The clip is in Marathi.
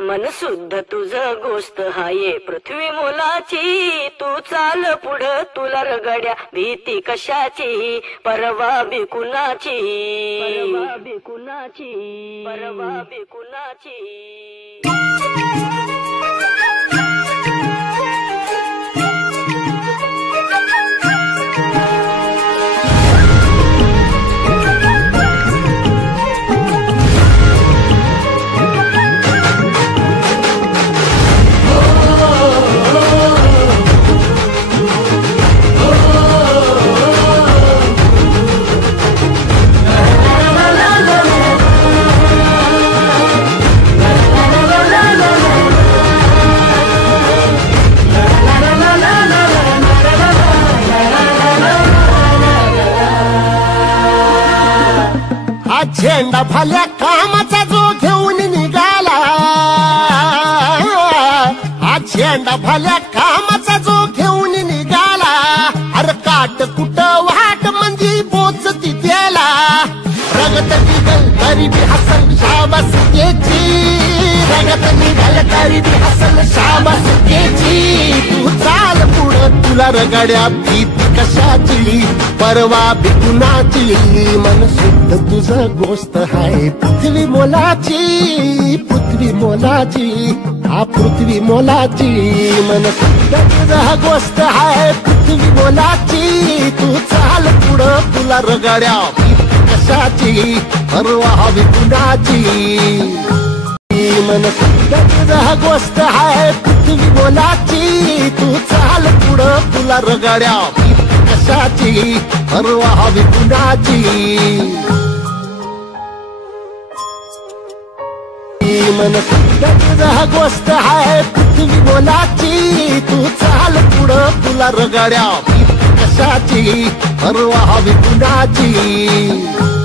मन शुद्ध तुझं गोष्ट हाये पृथ्वी मोलाची तू चाल पुढं तुला रगड्या भीती कशाची परवा बी कुणाची परवा बी कुणाची परवा बी कुणाची झेंडा भल्या कामाचा जो घेऊन निघाला हा झेंडा भल्या कामाचा जो घेऊन निघाला अरे काट कुठं वाट म्हणजे बोचती त्याला रगत निघल तरी बी हसल शाबास त्याची रगत निघल तरी बी हसल शाबास त्याची तू चाल पुढं तुला रगड्या भीती कशाची परवा बी कुणाची मन शुद्ध तुझं गोष्ट हाय पृथ्वी मोलाची पृथ्वी मोलाची हा पृथ्वी मोलाची मन शुद्ध तुझं गोष्ट हाय पृथ्वी मोलाची तू चाल पुढं तुला रगड्या भीती कशाची परवा बी कुणाची मन शुद्ध तुझं गोष्ट हाय पृथ्वी मोलाची तू चाल पुढं तुला रगड्या भीती कशाची परवा बी कुणाची मन शुद्ध तुझं गोष्ट हाय पृथ्वी मोलाची तू चाल पुढं तुला रगड्या भीती कशाची परवा बी कुणाची